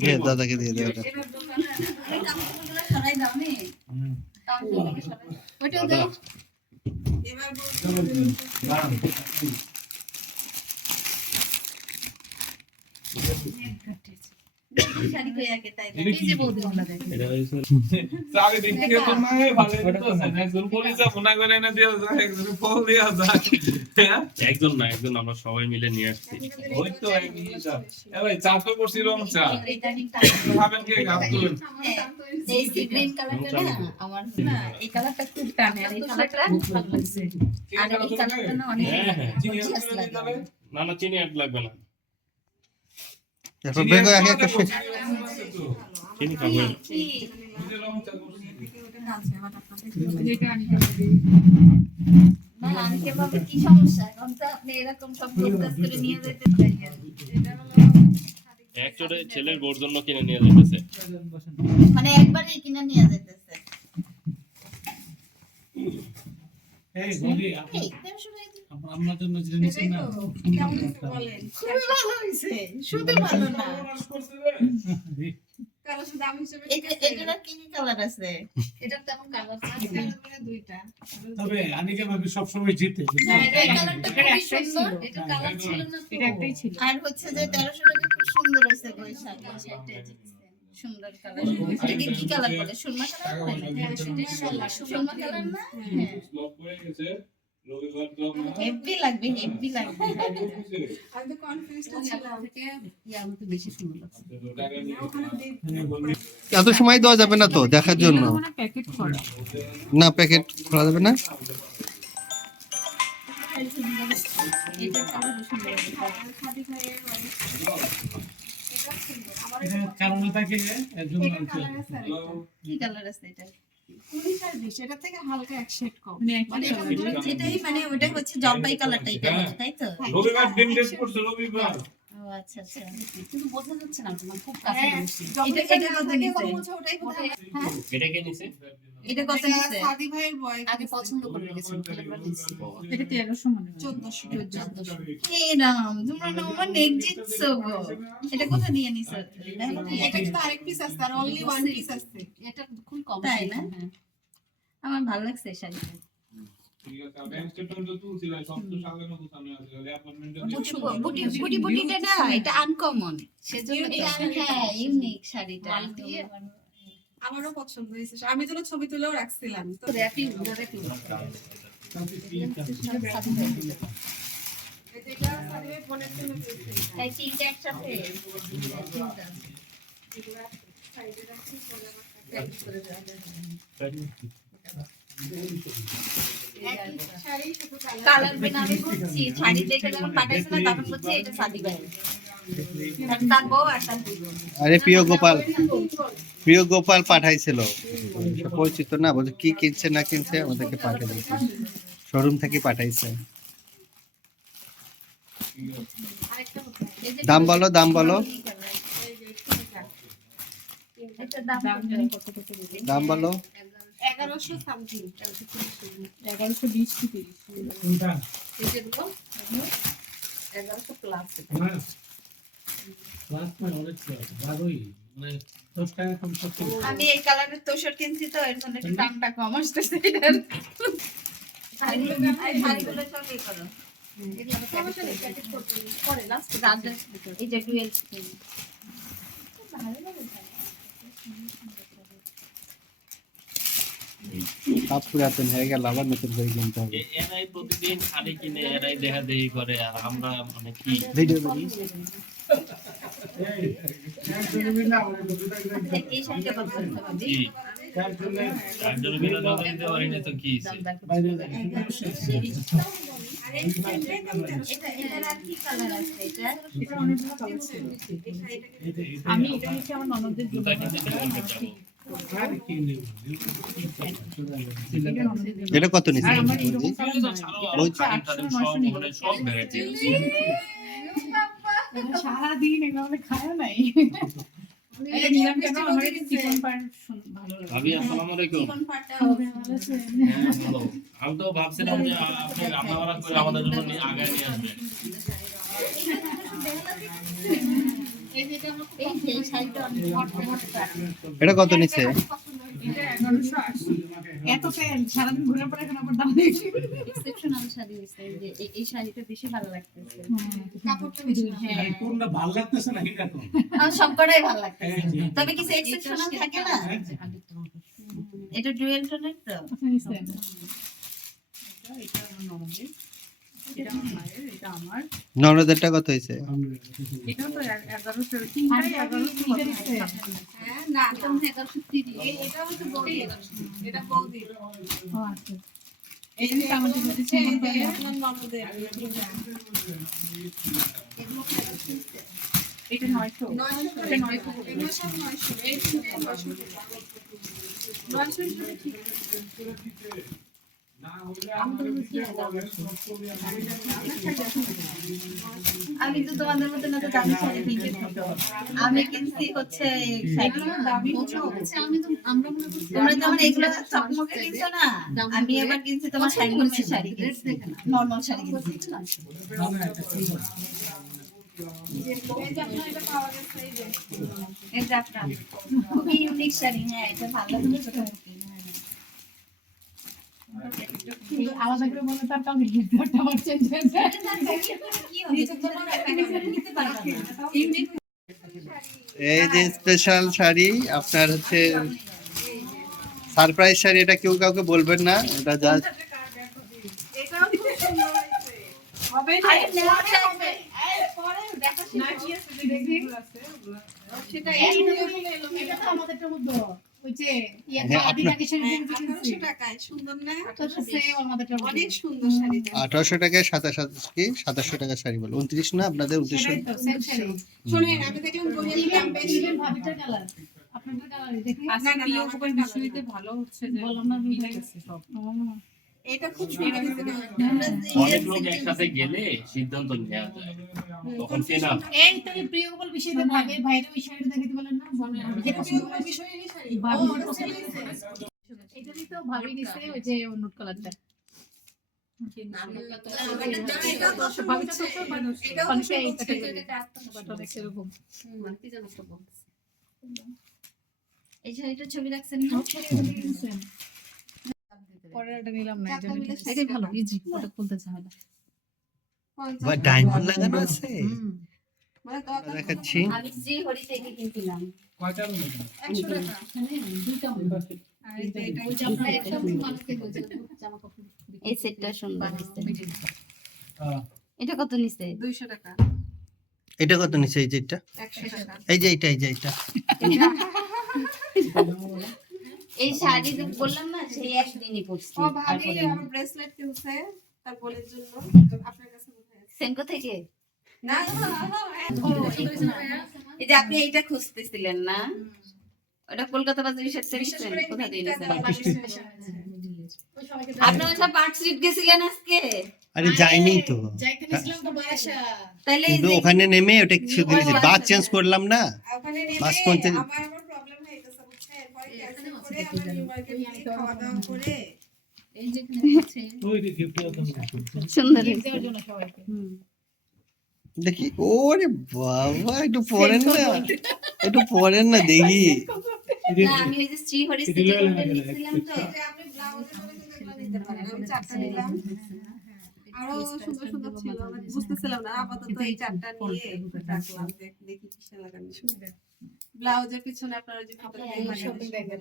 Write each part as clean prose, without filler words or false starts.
দিয়ে দাদাকে দিয়ে দাও এটা। একজন না, একজন আমরা সবাই মিলে নিয়ে আসছি। ওই তো ভাই চা তো করছি রং চা খাবেন কি গাবতুন এই গ্রিন কালারটা না আমার না এই কালারটা খুব টানে আর এই কালারটা খুব ভালো লাগছে আর এই কালারটা না অনেক গর্জিয়াস লাগে। না না, চিনি অ্যাড লাগবে না। এখন বেগো এক একটা শেষ। চিনি খাবো। না আনকে ভাবে কি সমস্যা এখন তো আপনি এরকম সব প্রকাশ করে নিয়ে যেতে চাইছেন। একচোটে ছেলের বোর জন্য কিনে নিয়ে যেতেছে। মানে একবারে কিনে নিয়ে যেতেছে। এই বলি আপনার জন্য জিনিস না খুবই ভালো হইছে শুধু ভালো না এটার কি কালার আছে এটার তেমন কালার আছে দুইটা তবে আনিকা ভাবি সব সময় জিতে এই কালারটা খুব সুন্দর এটা কালার ছিল না এটা একটাই ছিল আর হচ্ছে যে 1300 টাকা খুব সুন্দর হইছে ওই শাড়িটা সুন্দর কালার এটা কি কালার বলে সুরমা কালার সুরমা কালার না ব্লক করে গেছে রবিবার তো হেভি লাগবে আমি তো কনফিউজড ছিলাম থেকে আমার তো বেশি সুন্দর লাগছে এত সময় দেওয়া যাবে না তো দেখার জন্য। প্যাকেট করা না প্যাকেট খোলা যাবে না। এটা কালার সুন্দর খাদি খাইয়ে এটা কারণ থাকে এর জন্য কি কালার আছে এটা 19 এটা থেকে হালকা এক শেড কম মানে যেটাই মানে ওটা হচ্ছে জলপাই কালার টাইপের তাই তো রবিবার দিন ডেট করছে রবিবার ও আচ্ছা আচ্ছা কিন্তু বোঝা যাচ্ছে না তোমার খুব কাছে বসে এটা কত নিছে ওটাই বোঝা হ্যাঁ এটা কে নিছে? এটা কত নিছে সাদি ভাইয়ের বয় আগে পছন্দ করে রেখেছেন একবার দিছি এটা 1300 মনে হয় 1400 এই রাম তোমরা না আমার নেক জিতছো গো এটা কত দিয়ে নিছো এটা কিন্তু আরেক পিস আছে আর অনলি ওয়ান পিস আছে এটা খুব কম তাই না আমার ভালো লাগছে শাড়িটা ঠিক আছে ব্যাংক স্টেটমেন্ট তো তুলছিল সব তো সাজানো গোছানো আছে অ্যাপার্টমেন্টে বুটিটা না এটা আনকমন সেজন্য হ্যাঁ ইউনিক শাড়িটা আমারও পছন্দ হয়েছে আমি তো ছবি তুলেও রাখছিলাম তো র্যাপিং র্যাপিং এটা সাথে ফোনের জন্য তাই তিনটা একসাথে সাইডে রাখছি করে কালার বিনা আমি বুঝছি শাড়ি দেখে যখন পাঠাইছে না তখন বুঝছি এটা সাদি ভাই তার বউ আর তার আরে প্রিয় গোপাল পাঠাইছিল পরিচিত না বলছে কি কিনছে না কিনছে আমাদেরকে পাঠিয়ে দিয়েছে শোরুম থেকে পাঠাইছে। দাম বলো দাম বলো 1100 সামথিং 1120 থেকে কোনটা এগুলো 1100 প্লাস ক্লাস মানে অনেক ভালোই মানে 10 টাকা কম করতে আমি এই কালারের তোষক কিনছি তো এর জন্য একটু দামটা কম আসতেছে এটার শাড়িগুলো সব এই করো পরে লাস্ট এই যে ডুয়েল স্কিন সব পুরাতন হয়ে গেল আবার নতুন করে কিনতে হবে। এরাই প্রতিদিন শাড়ি কিনে এরাই দেখা দেখি করে আর আমরা মানে কি ভিডিও করি এই শাড়িটা কত করে ভাবি কি তার জন্য বিনোদন দিতে পারি না তো কি এটা আর কি কালার আছে এটা আমি এটা হচ্ছে আমার ননদের জন্য জুতা কিনতে বলতে চাও। আর কি নেব এটা কত নিছে সব ভ্যারাইটি সারা দিন এভাবে খায় নাই এটা নিলাম কেন আমার এই চিকন পাড় ভালো লাগে ভাবি আসসালামু আলাইকুম। কোন পাটটা হবে ভালো আছে হ্যাঁ, বলো। আমি তো ভাবছিলাম যে আপনি রান্না করে আমাদের জন্য আগায় নিয়ে আসবেন। এই যে এই শাড়িটা অনেক মোটা। এটা কত নিছে? এটা 1180 এত প্যান্ট সারাদিন ঘুরে পড়ে এখন আবার দাম বেশি এক্সেপশনাল শাড়ি হইছে এই যে এই শাড়িটা বেশি ভালো লাগতেছে। কাপড়টা বেশি হ্যাঁ কোনটা ভালো লাগতেছে না এটা কোন আমার সবকটাই ভালো লাগতেছে, তবে কিছু এক্সেপশনাল থাকে না। এটা ডুয়েল টোনের তো। এটা আমার নরমাল, এটা আমার মায়ের, এটা আমার, ননদেরটা কত হয়েছে? এটাও তো 1100 তিনটাই 1100 হ্যাঁ না তুমি 1130 এটা হচ্ছে বৌদি, এটা বৌদি। ও আচ্ছা এই যে আমাদের মধ্যে চিন্তা করে আপনার ননদের এগুলো খারাপ হইছে। এটা 900 এটা 900 এগুলো সব 900 এই তিনটে 900 900 ঠিক আমি তো তোমাদের মতো না তো দামি শাড়ি কিনতে পারবো। আমি কিনছি হচ্ছে শাড়ি দামি হচ্ছে, আমি তো আমরা মনে করি তোমরা যেমন এগুলো চকমকে কিনছো না, আমি আবার কিনছি তোমার শাড়ি শাড়ি কিনছি, নরমাল শাড়ি কিনছি। এটা আপনার খুবই ইউনিক শাড়ি। হ্যাঁ এটা ভালো লাগছে। আলাদা করে বলে তার কাউকে গিফট করতে আমার চেঞ্জ হয়ে যায় এই যে স্পেশাল শাড়ি আপনার হচ্ছে সারপ্রাইজ শাড়ি, এটা কেউ কাউকে বলবেন না, এটা জাস্ট হবে না পরে দেখা না কি আছে দেখি সেটা এটা তো আমাদেরটার মধ্যে ওই যে হ্যাঁ, আপনার- 1800 টাকায় সুন্দর না? সেম আমাদেরটার মধ্যে অনেক সুন্দর শাড়িটা। 1800 টাকায় 2700 টাকা শাড়ি বলে 29 না আপনাদের 2900। সেটাই তো সেম শাড়ি শুনেন আমি দেখলাম কোরিয়ান দাম বেশি। ইভেন ভাবিটার কালার আপনাদের কালার দেখি না, না, না, আমার বিষয়তে ভালো হচ্ছে যে বললাম না মিলে গেছে সব এটা খুব সুন্দর হয়েছে। অনেক লোক একসাথে গেলে সিদ্ধান্ত নেওয়া যায়, তখন চেনা এই তো এই প্রিয়গোপাল বিষয়তে থাকে ভাইরা ওই শাড়িটা দেখাতে বলেন না এটা প্রিয়গোপাল বিষয়েরই শাড়ি ভাবি পছন্দ হয়েছে এটারই তো ভাবি নিছে ওই যে নোট কালারটা এই শাড়িটার ছবি রাখছেন না? পরেরটা নিলাম না এটাই ভালো ইজি ওটা খুলতে চায় না বা ডায়মন্ড লাগানো আছে মানে দরকার দেখাচ্ছি। আমি শ্রী হরি থেকে কিনছিলাম কয়টা রুম? 100 টাকা। আর এটা ওই যে আপনার একটা মানুষকে বলছে জামা কাপড়। এই সেটটা সুন্দর দিচ্ছে। এটা কত নিছে? 200 টাকা। এটা কত নিছে? এই যে এটা, 100 টাকা। এই যে এটা, এই যে এটা এই শাড়ি যে বললাম না সেই একদিনই পরছি। ও ভাবি আমার ব্রেসলেট কিনছে তার বোনের জন্য আপনার কাছে কোথায় আছে? সেনকো থেকে? না এই যে আপনি এইটা খুঁজতেছিলেন না? ওটা কলকাতা বাজারে সেট সেট কোথা দিয়ে নিছেন? আপনি ওটা পার্ক স্ট্রিট গেছিলেন আজকে? আরে যাইনি তো, যাইতে নিছিলাম তো বাসা তাহলে এই কিন্তু যে- ওখানে নেমে ওটা কিছু দিয়েছি, বাস চেঞ্জ করলাম না। ওখানে নেমে বাস কোনটা? আমার প্রবলেম হয়ে গেছে বুঝছেন এরপরে ক্যান্সেল করে আমরা নিউ মার্কেট গিয়ে খাওয়া দাওয়া করে এই যেখানে হচ্ছে ওই যে গিফট তো সুন্দর গিফট দেওয়ার জন্য সবাইকে দেখি, ওরে বাবা একটু পরেন না, একটু পরেন না দেখি। না আমি ওই যে শ্রী হরি থেকে নিয়েছিলাম তো। এই যে আপনি ব্লাউজের জন্য কিন্তু এগুলো নিতে পারেন আমি চারটা নিলাম আরো সুন্দর সুন্দর ছিল আমরা বুঝতেছিলাম না আপাতত এই চারটা নিয়ে রাখলাম দেখি কিসে লাগানো ব্লাউজের পিছনে আপনারা যে ফটো দেখেন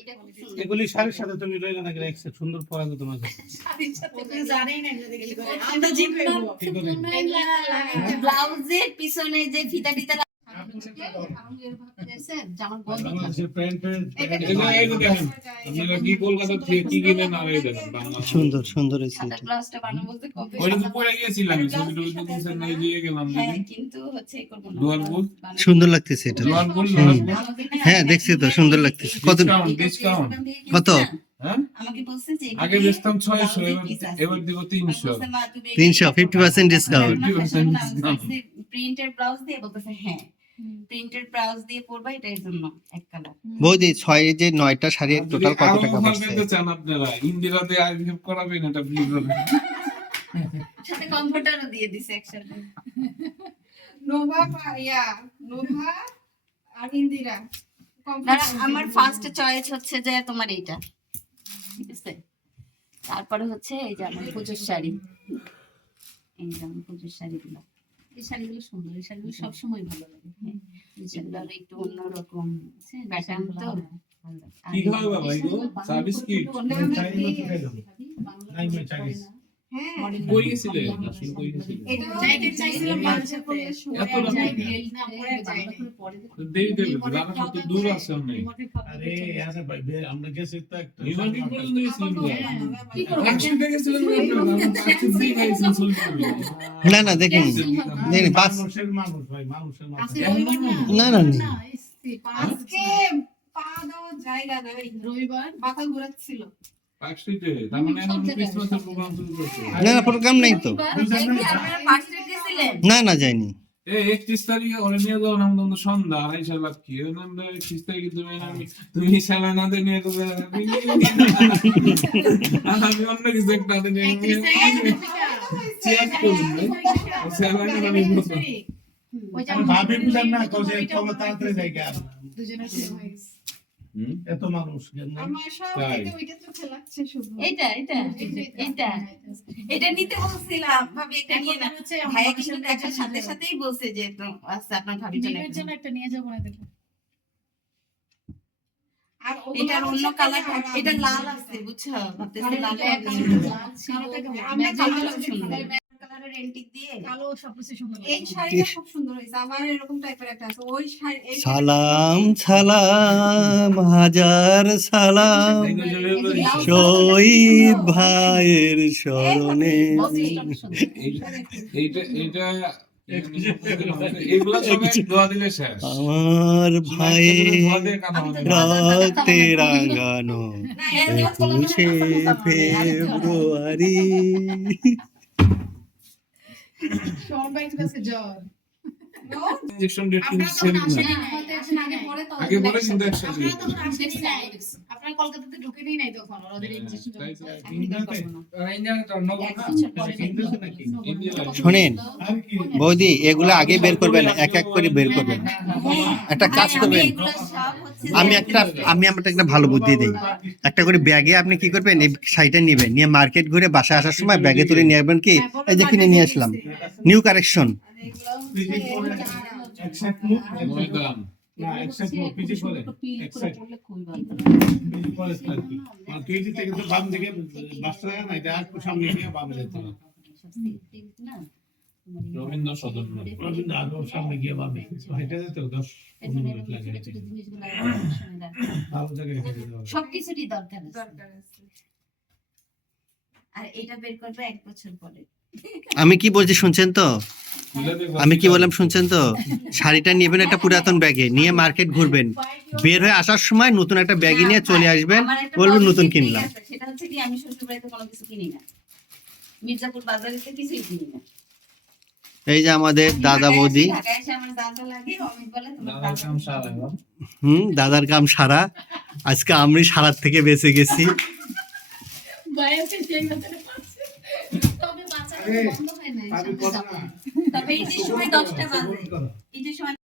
এটা খুব সুন্দর। এগুলি শাড়ির সাথে তুমি লইলে না একটা সুন্দর পরা তো তোমাকে আমরা জিম করব ঠিক আছে ব্লাউজের পিছনে যে ফিতা টিতা বাংলাদেশের প্যান্ট এই যে দেখেন আপনারা কি কলকাতা থেকে কি কিনেন আর এই দেখেন বাংলা সুন্দর সুন্দর হয়েছে সাদা এটা। ব্লাউজটা বানাবো বলতে কবে ওইটা তো পরে গিয়েছিলাম ছবি টবি তো দিয়েছেন না দিয়ে গেলাম হ্যাঁ কিন্তু হচ্ছে এই করবো না দুয়ার ফুল সুন্দর লাগতেছে এটা। দুয়ার ফুল হ্যাঁ দেখছি তো, সুন্দর লাগতেছে। কত ডিসকাউন্ট কত? হ্যাঁ আমাকে বলছে যে আগে বেচতাম 600 এবার দিব 300 300 50% ডিসকাউন্ট। প্রিন্টেড ব্লাউজ দিয়ে বলতেছে হ্যাঁ প্রিন্টেড ব্লাউজ দিয়ে পরবা এটা এর জন্য এক কালার বৌদি 6 যে 9টা শাড়ির টোটাল কত টাকা পড়ছে? চান আপনারা ইন্দিরাতে আইভিএফ করাবেন এটা প্লিজ সাথে কমফর্টারও দিয়ে দিছে একসাথে নোভা নোভা আর ইন্দিরা না, আমার ফার্স্ট চয়েস হচ্ছে যে তোমার এইটা, ঠিক আছে। তারপরে হচ্ছে এই যে আমার পুজোর শাড়ি, এই যে আমার পুজোর শাড়িগুলো, এই শাড়িগুলো সুন্দর, এই শাড়িগুলো সবসময় ভালো লাগে। এই শাড়িগুলো আরো একটু অন্যরকম প্যাটার্ন তো ভালো লাগে। আর কি খাবে বাবা এগুলো সার্ভিস কিট হ্যাঁ কই গেছিলে আসলে কই গেছিলে এটা যাইতে চাইছিলাম মানুষের করলে সময় এত রাতে? যায়। দেরি দেরি রানা কত দূর আছে অনেক আরে আরে ভাই আমরা গেছি তো একটা নিউ মার্কেট পর্যন্ত গেছিলেন কি করবো? একসাথে গেছিলেন একসাথে গেছিলেন চলে না না দেখুন, দেখুন পাঁচ, মানুষের মানুষ ভাই, মানুষের মানুষ। আজকে রবিবার না? না, না, না। না, আজকে পা দেওয়ার জায়গা নাই, রবিবার মাথা ঘুরাচ্ছিল। পার্ক স্ট্রিটে তার মানে এখন ক্রিসমাসের প্রোগ্রাম শুরু করছে না না প্রোগ্রাম নেই তো, আপনারা পার্টি গেছিলেন? না না যাইনি। এই 31 তারিখে ওরে নিয়ে যাও না আমাদের সন্ধ্যা 2.5 লাখ কি ওই নামটা 31 তারিখে তুমি স্যালা না দিয়ে নিয়ে যাবে আমি অন্য কিছু একটা হাতে নিয়ে চেক করুন স্যালা না আমি বলবো ওই যে আমি ভাবি বুঝান না কবে কবে তাড়াতাড়ি যাই গা দুজনের সেম হয়ে গেছে। এত মানুষ কেন আমার সব তাই। থেকে ওইটা চোখে লাগছে শুধু। এইটা এটা এটা এটা নিতে বলছিলাম, ভাবি একটা নিয়ে না। হচ্ছে ভাইয়া কিন্তু দেখার সাথে সাথেই বলছে যে আচ্ছা আপনার ভাবির জন্য বিয়ের একটা জন্য একটা নিয়ে যাবো না দেখো। আর এটার অন্য কালার, এটা লাল আছে বুঝছো, ভাবতেছি লাল আমরা কালো কালারের এন্টিক দিয়ে কালো সবকিছু সুন্দর এই শাড়িটা খুব সুন্দর হয়েছে। আমার এরকম টাইপের একটা আছে, ওই শাড়ি এই সালাম সালাম হাজার সালাম শহীদ ভাইয়ের স্মরণে। এইটা এইটা এগুলা সব এক দোয়া দিলে শেষ আমার ভাইয়ের দোয়া দিয়ে কাঁদা হবে রক্তে রাঙানো 21শে ফেব্রুয়ারি। শর্ট বাইক কাছে জ্বর। ইনজেকশন ডেট কিন্তু আপনারা সেম তখন না আসেনি, আমাদের আগে পরে তো আগে বলে কিন্তু একসাথে আপনারা তখন আসেনি নাই। আপনারা কলকাতাতে ঢুকেনি নাই তখন, ওদের ইনজেকশন তাই তো। শোনেন বৌদি, এগুলো আগে বের করবেন, এক এক করে বের করবেন। একটা কাজ করবেন, আমি একটা ভালো বুদ্ধি দিই। একটা করে ব্যাগে আপনি কি করবেন, এই শাড়িটা নেবেন, নিয়ে মার্কেট ঘুরে বাসায় আসার সময় ব্যাগে তুলে নিয়ে আসবেন। কি এই যে কিনে নিয়ে আসলাম, নিউ কালেকশন। এক্সাক্ট মুভ ময়দান না এক্সাক্ট মুভ পিছে করে এক্সাক্ট পিছে করে থাকি মানে পিছে থেকে তো বাম দিকে বাসটা না, এটা আর সামনে গিয়ে বামে যেতে হবে। রবীন্দ্র সদন রবীন্দ্র আগে সামনে গিয়ে বামে এটা যেতে 10-15 মিনিট লাগে। ভালো জায়গায় রেখে দিতে হবে। সবকিছুরই দরকার আছে। দরকার আছে। আর এটা বের করবে 1 বছর পরে। আমি কি বলছি শুনছেন তো, আমি কি বললাম শুনছেন তো? শাড়িটা নেবেন একটা পুরাতন ব্যাগে, নিয়ে মার্কেট ঘুরবেন, বের হয়ে আসার সময় নতুন একটা ব্যাগে নিয়ে চলে আসবেন, আমার একটা বলবেন নতুন positive কিনলাম। দিক আছে, সেটা হচ্ছে কি আমি শ্বশুর বাড়িতে কোনো কিছু কিনি না, মির্জাপুর বাজারে তো কিছুই কিনি না। এই যে আমাদের দাদা বৌদি, ঢাকায় এসে আমার দাদা লাগে, অমিত বলে তোমার দাদার কাম সারা দাদার কাম সারা। আজকে আমি সারার থেকে বেঁচে গেছি। বাইরে সেই কথাটা পাচ্ছে। তবে বাচ্চাটা বন্ধ হয় না। আমি কথা না তবে এই যে সময় 10টা বাজে, এই যে সময়